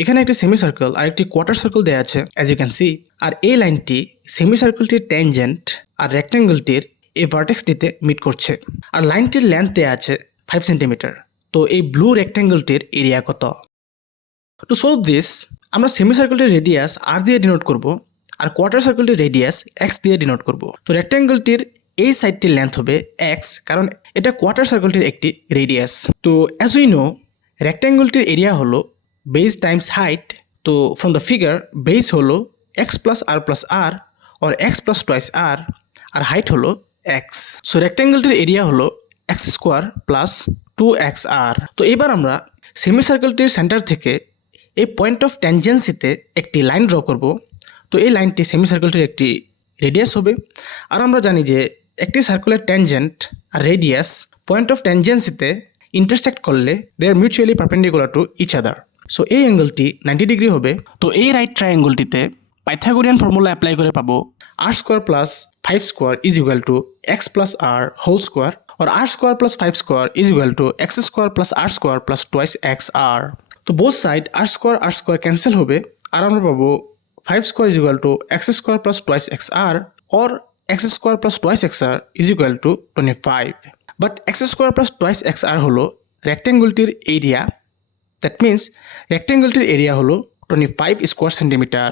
এখানে একটি semi circle আর একটি কোয়ার্টার সার্কেল দেওয়া আছে অ্যাজ ইউ ক্যান সি। আর এই লাইনটি সেমি সার্কেলটির ট্যানজেন্ট আর রেক্ট্যাঙ্গেলটির এই ভার্টেক্সটিতে মিট করছে। আর লাইনটির লেন্থ দেওয়া আছে 5 সেন্টিমিটার। তো এই ব্লু রেক্ট্যাঙ্গেলটির এরিয়া কত? টু সলভ দিস আমরা সেমি সার্কেলটির রেডিয়াস আর দিয়ে ডিনোট করব আর কোয়ার্টার সার্কেলটির রেডিয়াস এক্স দিয়ে ডিনোট করব। তো রেক্ট্যাঙ্গেলটির এই সাইডটির লেন্থ হবে এক্স, কারণ এটা কোয়ার্টার সার্কেলটির একটি রেডিয়াস। তো অ্যাজ উই নো রেক্ট্যাঙ্গেলটির এরিয়া হলো বেস টাইমস হাইট। তো ফ্রম দ্য ফিগার বেস হলো x plus r or x plus twice r height হলো এক্স। সো রেক্ট্যাঙ্গেলটির এরিয়া হলো এক্স স্কোয়ার প্লাস 2xr। তো এবার আমরা সেমি সার্কেলটির সেন্টার থেকে এই পয়েন্ট অফ ট্যানজেন্সিতে একটি লাইন ড্র করব। তো এই লাইনটি সেমি সার্কেলটির একটি রেডিয়াস হবে। আর আমরা জানি যে একটি সার্কুলার ট্যানজেন্ট আর রেডিয়াস পয়েন্ট অফ ট্যানজেন্সিতে ইন্টারসেক্ট করলে they are mutually perpendicular to each other. So এই অ্যাঙ্গেলটি 90 ডিগ্রি হবে। তো এই রাইট ট্রায়াঙ্গেলটিতে পাইথাগোরিয়ান ফর্মুলা অ্যাপ্লাই করে পাবো r square plus 5 square is equal to x plus r whole square, और r square plus 5 square is equal to x square plus r square plus twice xr। তো both side r square cancel হবে আর আমরা পাবো 5 square is equal to x square plus twice xr or x square plus twice xr is equal to 25। but x square plus twice xr হলো রেক্ট্যাঙ্গেলটির area, that means রেক্ট্যাঙ্গেলটির area হলো 25 square centimetre.